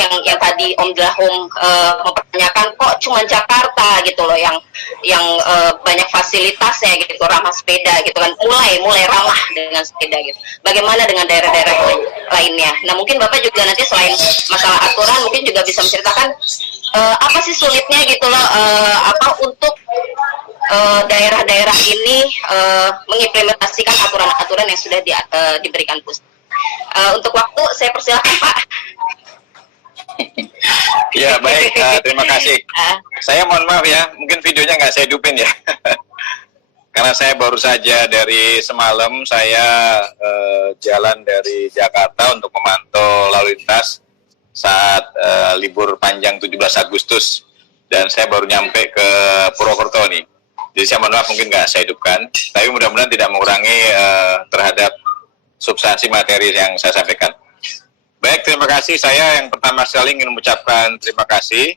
yang tadi Om Jahum mempertanyakan kok cuma Jakarta gitu loh yang banyak fasilitasnya gitu, ramah sepeda gitu kan, mulai ramah dengan sepeda gitu. Bagaimana dengan daerah-daerah lainnya? Nah mungkin Bapak juga nanti selain masalah aturan mungkin juga bisa menceritakan apa sih sulitnya gitu loh untuk daerah-daerah ini mengimplementasikan aturan-aturan yang sudah diberikan pusat. Untuk waktu saya persilakan Pak. Ya baik, terima kasih. Saya mohon maaf ya, mungkin videonya nggak saya hidupin ya. Karena saya baru saja dari semalam saya jalan dari Jakarta untuk memantau lalu lintas saat libur panjang 17 Agustus dan saya baru nyampe ke Purwokerto nih. Jadi saya mohon maaf mungkin nggak saya hidupkan, tapi mudah-mudahan tidak mengurangi terhadap substansi materi yang saya sampaikan. Baik, terima kasih. Saya yang pertama sekali ingin mengucapkan terima kasih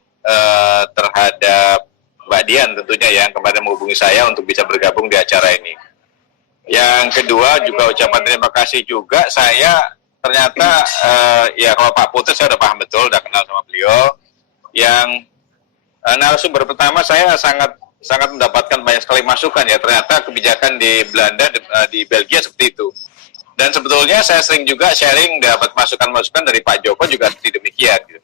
terhadap Mbak Dian tentunya yang kemarin menghubungi saya untuk bisa bergabung di acara ini. Yang kedua juga ucapan terima kasih juga saya ternyata ya kalau Pak Putri saya udah paham betul, udah kenal sama beliau. Yang narasumber pertama saya sangat mendapatkan banyak sekali masukan ya, ternyata kebijakan di Belanda, di Belgia seperti itu. Dan sebetulnya saya sering juga sharing dapat masukan-masukan dari Pak Joko juga seperti demikian. Gitu.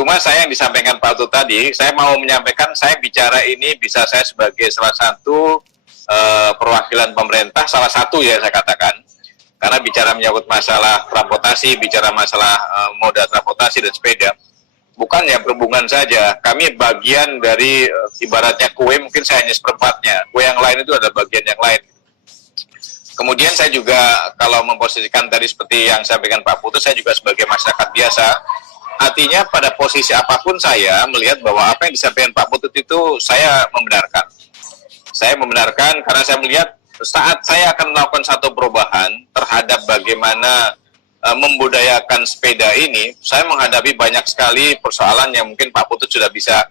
Cuma saya yang disampaikan Pak Tut tadi, saya mau menyampaikan saya bicara ini bisa saya sebagai salah satu perwakilan pemerintah, salah satu ya saya katakan. Karena bicara menyangkut masalah transportasi, bicara masalah moda transportasi dan sepeda. Bukan ya berhubungan saja, kami bagian dari ibaratnya kue, mungkin saya hanya seperempatnya. Kue yang lain itu ada bagian yang lain. Kemudian saya juga kalau memposisikan tadi seperti yang sampaikan Pak Putu, saya juga sebagai masyarakat biasa. Artinya pada posisi apapun saya melihat bahwa apa yang disampaikan Pak Putut itu saya membenarkan. Saya membenarkan karena saya melihat saat saya akan melakukan satu perubahan terhadap bagaimana membudayakan sepeda ini, saya menghadapi banyak sekali persoalan yang mungkin Pak Putut sudah bisa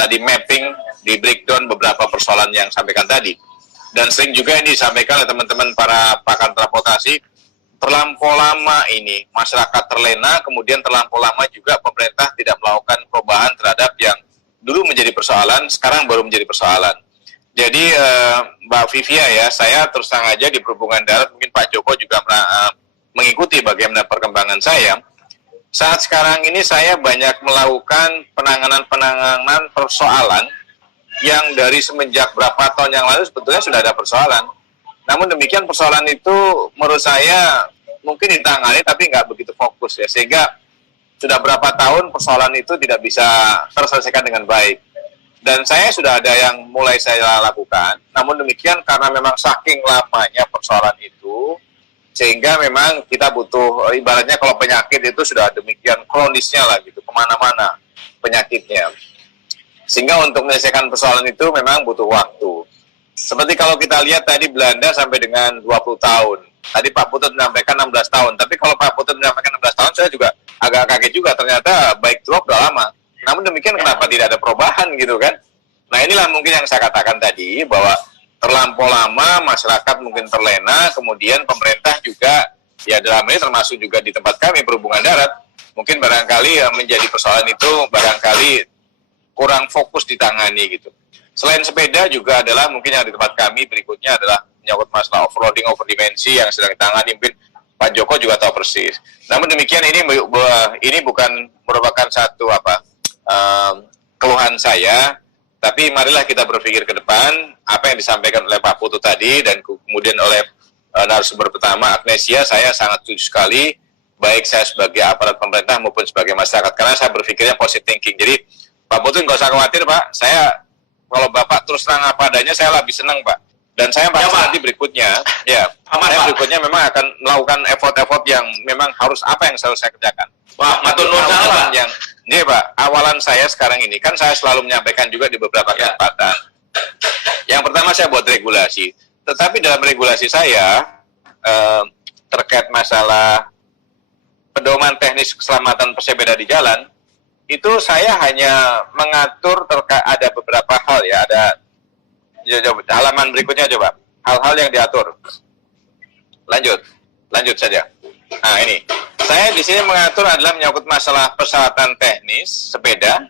tadi mapping, di breakdown beberapa persoalan yang sampaikan tadi. Dan sering juga ini disampaikan oleh teman-teman para pakar transportasi, terlampau lama ini masyarakat terlena, kemudian terlampau lama juga pemerintah tidak melakukan perubahan terhadap yang dulu menjadi persoalan, sekarang baru menjadi persoalan. Jadi Mbak Vivia ya, saya terus terang aja di perhubungan darat, mungkin Pak Joko juga mengikuti bagaimana perkembangan saya. Saat sekarang ini saya banyak melakukan penanganan persoalan yang dari semenjak berapa tahun yang lalu sebetulnya sudah ada persoalan. Namun demikian persoalan itu menurut saya mungkin ditangani tapi nggak begitu fokus ya, sehingga sudah berapa tahun persoalan itu tidak bisa terselesaikan dengan baik. Dan saya sudah ada yang mulai saya lakukan, namun demikian karena memang saking lamanya persoalan itu, sehingga memang kita butuh, ibaratnya kalau penyakit itu sudah demikian kronisnya lah gitu, kemana-mana penyakitnya. Sehingga untuk menyelesaikan persoalan itu memang butuh waktu. Seperti kalau kita lihat tadi Belanda sampai dengan 20 tahun. Tadi Pak Putut menyampaikan 16 tahun. Tapi kalau Pak Putut menyampaikan 16 tahun, saya juga agak kaget juga. Ternyata baik drop udah lama. Namun demikian kenapa tidak ada perubahan gitu kan? Nah inilah mungkin yang saya katakan tadi, bahwa terlampau lama masyarakat mungkin terlena, kemudian pemerintah juga, ya dalam ini termasuk juga di tempat kami perhubungan darat, mungkin barangkali menjadi persoalan itu barangkali kurang fokus ditangani gitu. Selain sepeda juga adalah mungkin yang di tempat kami berikutnya adalah menyangkut masalah overloading, overdimensi yang sedang ditangani, mungkin Pak Joko juga tahu persis. Namun demikian ini bukan merupakan satu keluhan saya, tapi marilah kita berpikir ke depan apa yang disampaikan oleh Pak Putu tadi dan kemudian oleh narasumber pertama Agnesia. Saya sangat setuju sekali, baik saya sebagai aparat pemerintah maupun sebagai masyarakat, karena saya berpikirnya positive thinking. Jadi Pak Putu nggak usah khawatir Pak, saya kalau Bapak terus terang apa adanya saya lebih senang Pak. Dan saya pasti nanti berikutnya, berikutnya memang akan melakukan effort-effort yang memang harus apa yang selalu saya kerjakan. Wah, matur nuwun Pak. Ini Pak, awalan saya sekarang ini kan saya selalu menyampaikan juga di beberapa kesempatan. Yang pertama saya buat regulasi, tetapi dalam regulasi saya terkait masalah pedoman teknis keselamatan pesepeda di jalan, itu saya hanya mengatur terkait ada beberapa hal ya, ada coba, halaman berikutnya coba, hal-hal yang diatur. Lanjut saja. Nah ini, saya di sini mengatur adalah menyangkut masalah persyaratan teknis sepeda,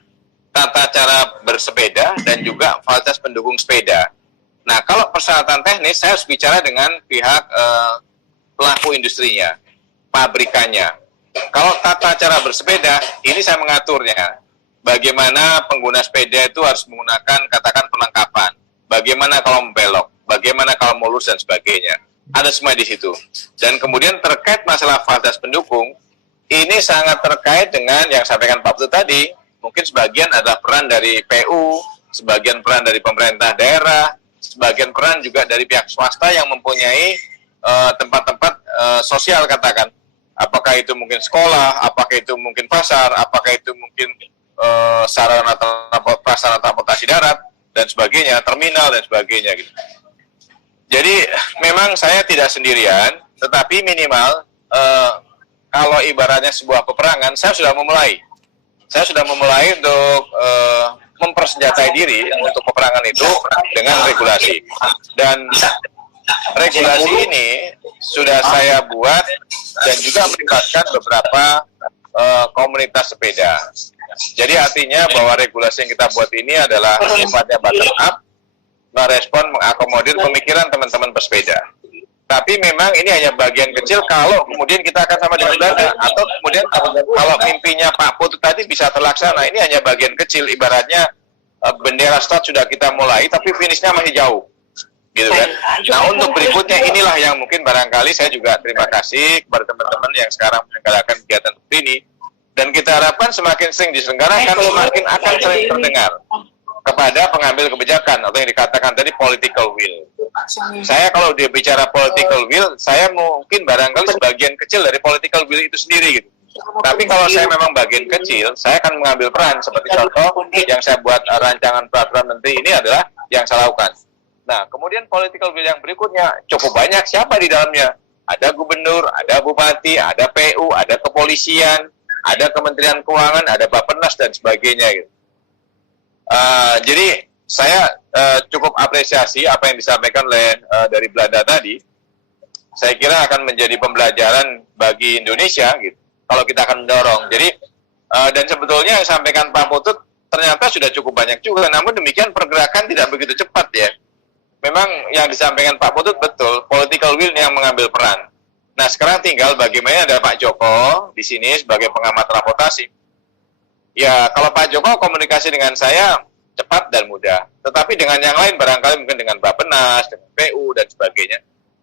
tata cara bersepeda, dan juga fasilitas pendukung sepeda. Nah, kalau persyaratan teknis, saya harus bicara dengan pihak pelaku industrinya, pabrikannya. Kalau tata cara bersepeda, ini saya mengaturnya. Bagaimana pengguna sepeda itu harus menggunakan, katakan, perlengkapan. Bagaimana kalau membelok, bagaimana kalau mau lurus, dan sebagainya. Ada semua di situ. Dan kemudian terkait masalah fasilitas pendukung, ini sangat terkait dengan yang sampaikan Pak Putut tadi. Mungkin sebagian adalah peran dari PU, sebagian peran dari pemerintah daerah, sebagian peran juga dari pihak swasta yang mempunyai tempat-tempat sosial, katakan. Apakah itu mungkin sekolah, apakah itu mungkin pasar, apakah itu mungkin sarana transportasi darat, dan sebagainya, terminal, dan sebagainya. Gitu. Jadi memang saya tidak sendirian, tetapi minimal kalau ibaratnya sebuah peperangan, saya sudah memulai. Saya sudah memulai untuk mempersenjatai diri untuk peperangan itu dengan regulasi. Dan regulasi ini sudah saya buat dan juga melibatkan beberapa komunitas sepeda. Jadi artinya bahwa regulasi yang kita buat ini adalah sifatnya bottom up, merespon, mengakomodir pemikiran teman-teman pesepeda. Tapi memang ini hanya bagian kecil kalau kemudian kita akan sama dengan Belanda, atau kemudian kalau mimpinya Pak Putut tadi bisa terlaksana, ini hanya bagian kecil, ibaratnya bendera start sudah kita mulai, tapi finishnya masih jauh, gitu kan. Nah untuk berikutnya inilah yang mungkin barangkali saya juga terima kasih kepada teman-teman yang sekarang menyelenggarakan kegiatan seperti ini, dan kita harapkan semakin sering diselenggarakan, semakin akan sering terdengar kepada pengambil kebijakan atau yang dikatakan tadi political will. Saya kalau dia bicara political will, saya mungkin barangkali sebagian kecil dari political will itu sendiri gitu. Tapi kalau saya memang bagian kecil, saya akan mengambil peran seperti contoh yang saya buat rancangan peraturan menteri ini adalah yang saya lakukan. Nah, kemudian political will yang berikutnya cukup banyak, siapa di dalamnya? Ada gubernur, ada bupati, ada PU, ada kepolisian, ada Kementerian Keuangan, ada Bappenas dan sebagainya gitu. Jadi saya cukup apresiasi apa yang disampaikan oleh dari Belanda tadi. Saya kira akan menjadi pembelajaran bagi Indonesia gitu. Kalau kita akan mendorong. Jadi dan sebetulnya yang disampaikan Pak Putut ternyata sudah cukup banyak juga. Namun demikian pergerakan tidak begitu cepat ya. Memang yang disampaikan Pak Putut betul, political will yang mengambil peran. Nah sekarang tinggal bagaimana ada Pak Joko di sini sebagai pengamat transportasi. Ya, kalau Pak Joko komunikasi dengan saya cepat dan mudah. Tetapi dengan yang lain barangkali mungkin dengan Bappenas, dengan PU dan sebagainya.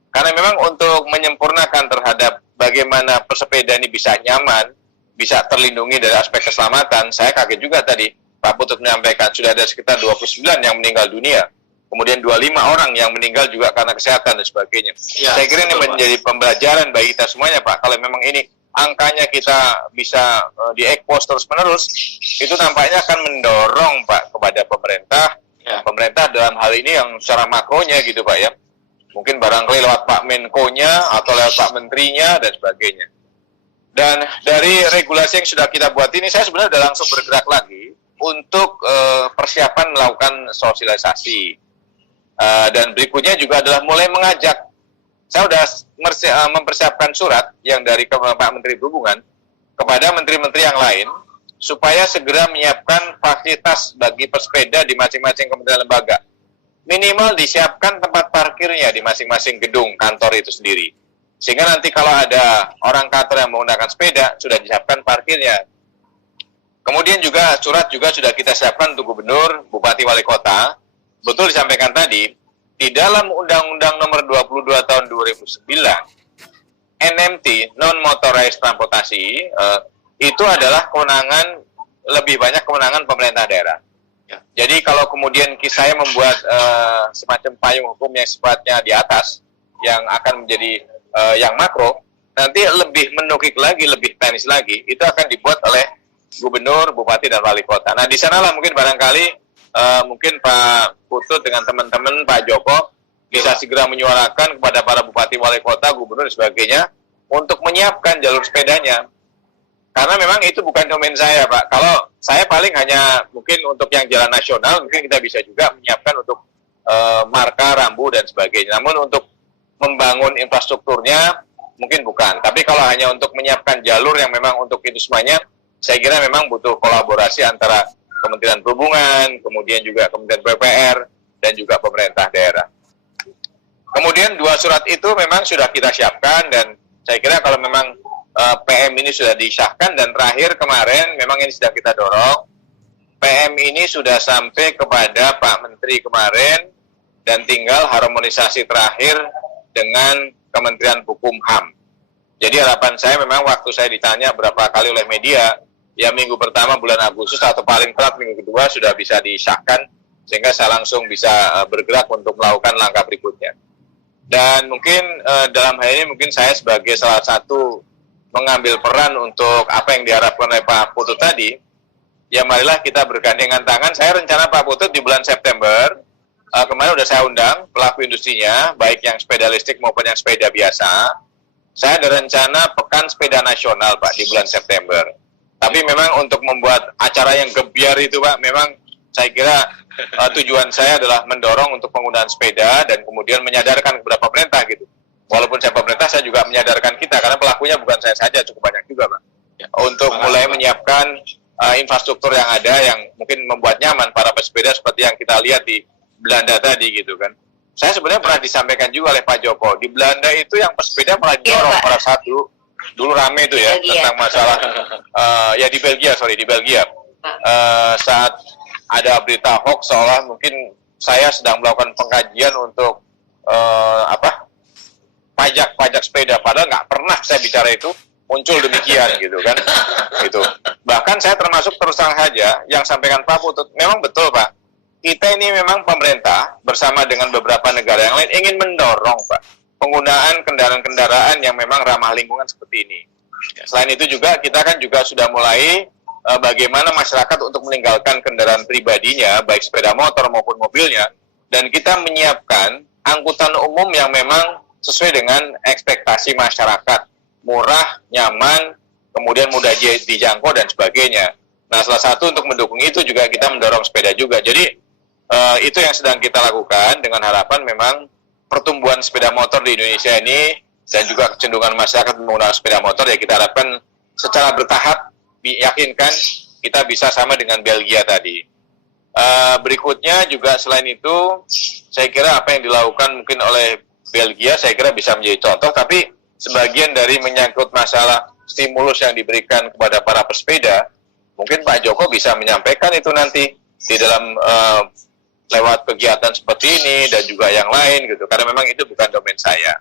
Karena memang untuk menyempurnakan terhadap bagaimana pesepeda ini bisa nyaman, bisa terlindungi dari aspek keselamatan, saya kaget juga tadi Pak Putut menyampaikan sudah ada sekitar 29 yang meninggal dunia. Kemudian 25 orang yang meninggal juga karena kesehatan dan sebagainya. Ya, saya kira ini menjadi pembelajaran bagi kita semuanya Pak. Kalau memang ini angkanya kita bisa di-expose terus-menerus, itu nampaknya akan mendorong Pak kepada pemerintah. Ya. Pemerintah dalam hal ini yang secara makronya gitu Pak ya. Mungkin barangkali lewat Pak Menko-nya atau lewat Pak Menterinya dan sebagainya. Dan dari regulasi yang sudah kita buat ini, saya sebenarnya sudah langsung bergerak lagi untuk persiapan melakukan sosialisasi. Dan berikutnya juga adalah mulai mengajak. Saya sudah mempersiapkan surat yang dari Pak Menteri Perhubungan kepada menteri-menteri yang lain supaya segera menyiapkan fasilitas bagi pesepeda di masing-masing kementerian lembaga. Minimal disiapkan tempat parkirnya di masing-masing gedung kantor itu sendiri. Sehingga nanti kalau ada orang kantor yang menggunakan sepeda, sudah disiapkan parkirnya. Kemudian juga surat juga sudah kita siapkan untuk gubernur, bupati, wali kota. Betul disampaikan tadi, di dalam Undang-Undang Nomor 22 Tahun 2009, NMT, Non-Motorized Transportasi, itu adalah kewenangan, lebih banyak kewenangan pemerintah daerah. Ya. Jadi kalau kemudian saya membuat semacam payung hukum yang sifatnya di atas, yang akan menjadi yang makro, nanti lebih menukik lagi, lebih teknis lagi, itu akan dibuat oleh gubernur, bupati, dan wali kota. Nah, di sanalah mungkin barangkali mungkin Pak Putut dengan teman-teman Pak Joko bisa segera menyuarakan kepada para bupati, wali kota, gubernur, dan sebagainya untuk menyiapkan jalur sepedanya. Karena memang itu bukan domain saya, Pak. Kalau saya paling hanya mungkin untuk yang jalan nasional, mungkin kita bisa juga menyiapkan untuk marka, rambu, dan sebagainya. Namun untuk membangun infrastrukturnya, mungkin bukan. Tapi kalau hanya untuk menyiapkan jalur yang memang untuk itu semuanya, saya kira memang butuh kolaborasi antara Kementerian Perhubungan, kemudian juga Kementerian PUPR, dan juga pemerintah daerah. Kemudian 2 surat itu memang sudah kita siapkan, dan saya kira kalau memang PM ini sudah disahkan, dan terakhir kemarin memang ini sedang kita dorong, PM ini sudah sampai kepada Pak Menteri kemarin, dan tinggal harmonisasi terakhir dengan Kementerian Hukum HAM. Jadi harapan saya memang waktu saya ditanya berapa kali oleh media, ya minggu pertama bulan Agustus atau paling telat minggu kedua sudah bisa disahkan, sehingga saya langsung bisa bergerak untuk melakukan langkah berikutnya. Dan mungkin dalam hal ini mungkin saya sebagai salah satu mengambil peran untuk apa yang diharapkan oleh Pak Putut tadi, ya marilah kita bergandengan tangan. Saya rencana Pak Putut di bulan September, kemarin udah saya undang pelaku industrinya, baik yang sepeda listrik maupun yang sepeda biasa. Saya ada rencana pekan sepeda nasional Pak di bulan September. Tapi memang untuk membuat acara yang gebiar itu Pak, memang saya kira tujuan saya adalah mendorong untuk penggunaan sepeda dan kemudian menyadarkan kepada pemerintah gitu. Walaupun saya pemerintah, saya juga menyadarkan kita, karena pelakunya bukan saya saja, cukup banyak juga Pak. Untuk mulai menyiapkan infrastruktur yang ada yang mungkin membuat nyaman para pesepeda seperti yang kita lihat di Belanda tadi gitu kan. Saya sebenarnya pernah disampaikan juga oleh Pak Joko, di Belanda itu yang pesepeda pernah didorong pada satu, dulu rame itu ya, tentang masalah, ya di Belgia, saat ada berita hoax seolah mungkin saya sedang melakukan pengkajian untuk pajak sepeda, padahal nggak pernah saya bicara itu, muncul demikian gitu kan. Gitu. Bahkan saya termasuk terus terang saja yang sampaikan Pak Putut, memang betul Pak, kita ini memang pemerintah bersama dengan beberapa negara yang lain ingin mendorong Pak penggunaan kendaraan-kendaraan yang memang ramah lingkungan seperti ini. Selain itu juga kita kan juga sudah mulai bagaimana masyarakat untuk meninggalkan kendaraan pribadinya, baik sepeda motor maupun mobilnya, dan kita menyiapkan angkutan umum yang memang sesuai dengan ekspektasi masyarakat, murah, nyaman, kemudian mudah dijangkau dan sebagainya. Nah, salah satu untuk mendukung itu juga kita mendorong sepeda juga. Jadi itu yang sedang kita lakukan dengan harapan memang pertumbuhan sepeda motor di Indonesia ini dan juga kecenderungan masyarakat menggunakan sepeda motor, ya kita harapkan secara bertahap diyakinkan kita bisa sama dengan Belgia tadi. Berikutnya juga selain itu, saya kira apa yang dilakukan mungkin oleh Belgia saya kira bisa menjadi contoh, tapi sebagian dari menyangkut masalah stimulus yang diberikan kepada para pesepeda, mungkin Pak Joko bisa menyampaikan itu nanti di dalam lewat kegiatan seperti ini dan juga yang lain gitu, karena memang itu bukan domain saya.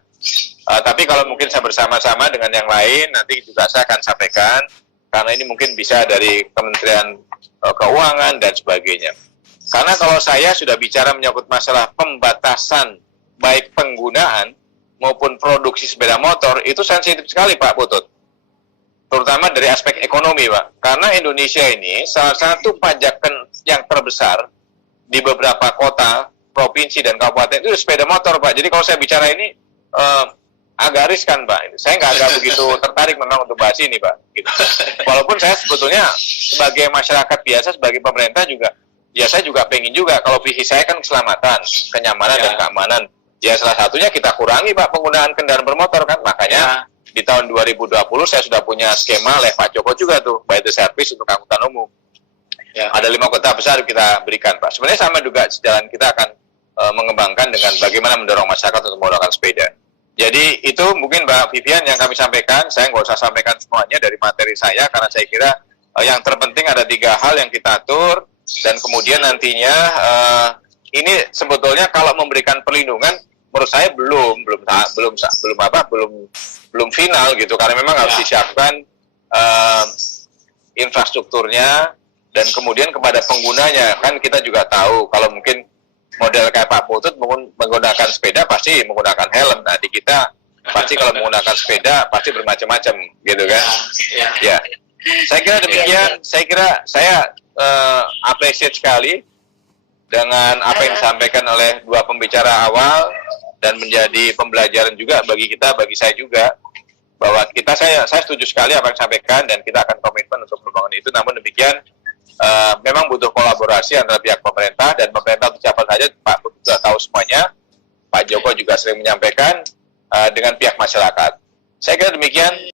Tapi kalau mungkin saya bersama-sama dengan yang lain, nanti juga saya akan sampaikan, karena ini mungkin bisa dari Kementerian Keuangan dan sebagainya. Karena kalau saya sudah bicara menyangkut masalah pembatasan baik penggunaan maupun produksi sepeda motor, itu sensitif sekali Pak Putut. Terutama dari aspek ekonomi Pak. Karena Indonesia ini salah satu pajak yang terbesar di beberapa kota, provinsi dan kabupaten itu sepeda motor Pak. Jadi kalau saya bicara ini agak riskan Pak. Saya nggak begitu tertarik memang untuk bahas ini Pak. Gitu. Walaupun saya sebetulnya sebagai masyarakat biasa, sebagai pemerintah juga, ya saya juga pengen juga, kalau visi saya kan keselamatan, kenyamanan dan keamanan. Ya salah satunya kita kurangi Pak penggunaan kendaraan bermotor kan. Makanya di tahun 2020 saya sudah punya skema oleh Pak Joko juga tuh, by the service untuk angkutan umum. Ada 5 kota besar kita berikan Pak. Sebenarnya sama juga sejalan kita akan mengembangkan dengan bagaimana mendorong masyarakat untuk menggunakan sepeda. Jadi itu mungkin Mbak Vivian yang kami sampaikan. Saya nggak usah sampaikan semuanya dari materi saya, karena saya kira yang terpenting ada 3 hal yang kita atur, dan kemudian nantinya ini sebetulnya kalau memberikan perlindungan menurut saya belum final gitu, karena memang harus disiapkan infrastrukturnya, dan kemudian kepada penggunanya kan kita juga tahu kalau mungkin model kayak Pak Putut menggunakan sepeda pasti menggunakan helm. Nah di kita pasti kalau menggunakan sepeda pasti bermacam-macam gitu kan. Ya. Saya kira demikian. Saya kira saya appreciate sekali dengan apa yang disampaikan oleh 2 pembicara awal, dan menjadi pembelajaran juga bagi kita, bagi saya juga, bahwa saya setuju sekali apa yang disampaikan, dan kita akan komitmen untuk membangun itu. Namun demikian memang butuh kolaborasi antara pihak pemerintah, dan pemerintah itu siapa saja Pak Putut sudah tahu semuanya. Pak Joko juga sering menyampaikan dengan pihak masyarakat. Saya kira demikian.